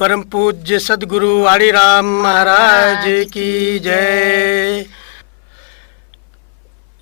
परम पूज्य सदगुरु आड़ीराम महाराज की जय।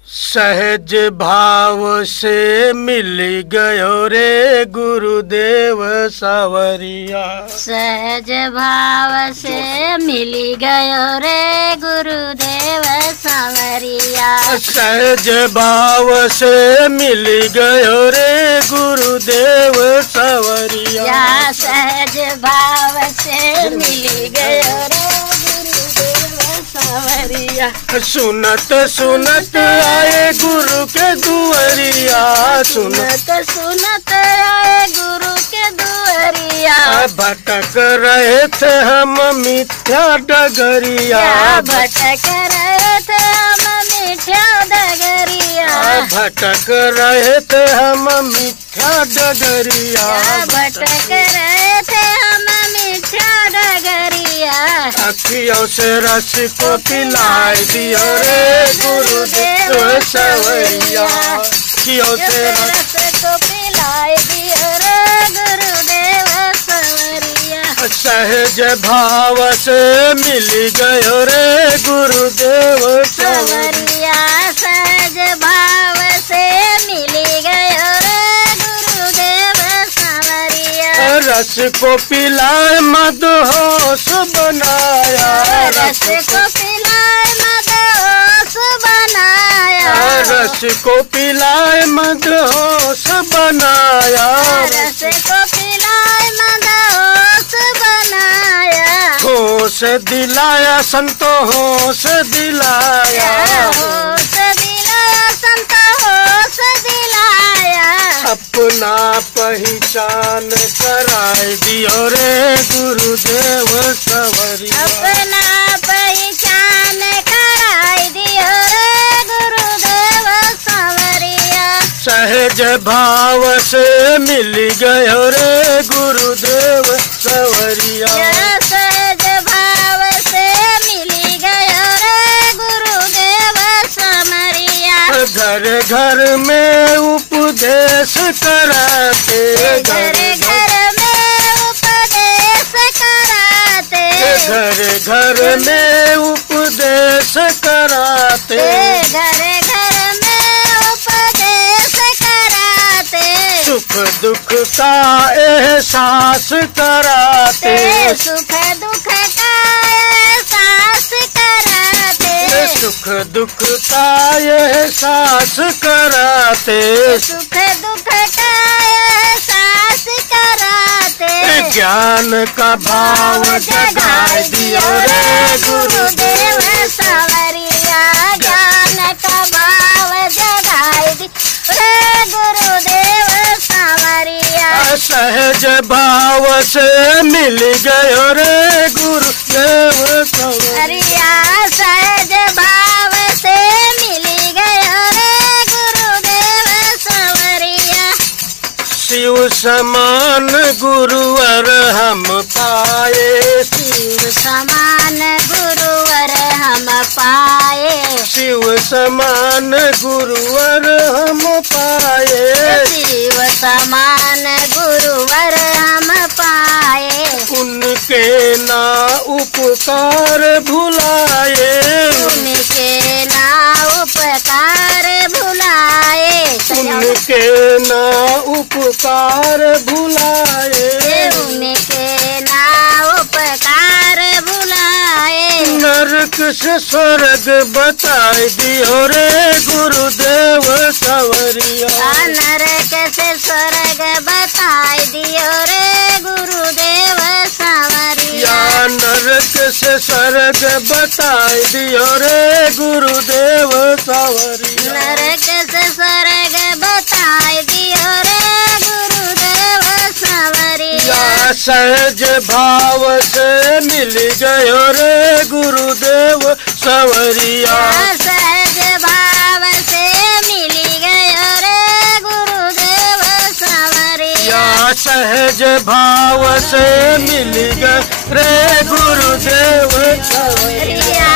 सहज भाव से मिल गयो रे गुरुदेव सावरिया। सहज भाव से मिल गयो रे गुरुदेव सावरिया। सहज भाव से मिल गयो रे गुरुदेव सावरिया। सहज भाव से मिल गयो रे गुरुदेव सावरिया। सुनत सुनत आए गुरु के दुआरिया। सुनत सुनत आए गुरु के दुआरिया। भटक रहे थे हम मिथ्या डगरिया। भटक रहे थे हम मिथ्या डगरिया। भटक रहे थे हम मिथ्या डगरिया। भटक रहे थे हम मिथ्या डगरिया। अखियों से रस को पिलाए दियो रे गुरुदेव सावरिया। अखियों से रस को पिलाए दियो रे गुरुदेव सावरिया। सहज भाव से मिल गयो रे गुरुदेव सावरिया। सहज भाव से मिल गयो रे गुरुदेव सावरिया। रस को पिलाए मदहोश बनाया। रस को पिलाए मदहोश बनाया। रस को पिलाए मदहोश बनाया। रस को पिलाए मदहोश बनाया। होश दिलाया संतो होश दिलाया। होश दिलाया संत होश दिलाया। अपना पहचान कराए दियो रे गुरुदेव सावरिया। अपना पहचान कराए दियो रे गुरुदेव सावरिया। सहज भाव से मिल गयो रे गुरुदेव सावरिया। सहज भाव से मिल गयो रे गुरुदेव सावरिया। घर घर में उपदेश कराते। घर घर में उपदेश कराते। घर घर में उपदेश कराते। घर घर में उपदेश कराते। सुख दुख का एहसास कराते। सुख दुख का एहसास कराते। सुख दुख का एहसास कराते। सुख दुख का एहसास कराते। ज्ञान का भाव जगाए दियो रे गुरुदेव सावरिया। ज्ञान का भाव जगाए दियो रे गुरुदेव सावरिया। सहज भाव से मिल गयो रे गुरुदेव सावरिया। सहज भाव से मिल गयो रे गुरुदेव सावरिया। शिव समान गुरुवर हम पाए। शिव समान गुरुवर हम पाए। शिव समान गुरुवर हम पाए। शिव समान गुरुवर हम पाए। उनके ना उपकार भुलाए। उनके ना उपकार भुलाए। उनके ना उपकार भुलाए। उनके ना उपकार भुलाए। नरक से स्वर्ग बताए दियो रे गुरुदेव सावरिया। नरक से स्वर्ग बताए दियो रे गुरुदेव सावरिया। नरक से स्वर्ग बताए दियो रे गुरुदेव सावरिया। नरक से स्वर्ग बताए दियो रे गुरुदेव सावरिया। सहज भाव से मिल गयो रे गुरुदेव सावरिया। सहज भाव से मिल गयो रे गुरुदेव सावरिया। सहज भाव से मिल गए रे गुरुदेव सावरिया।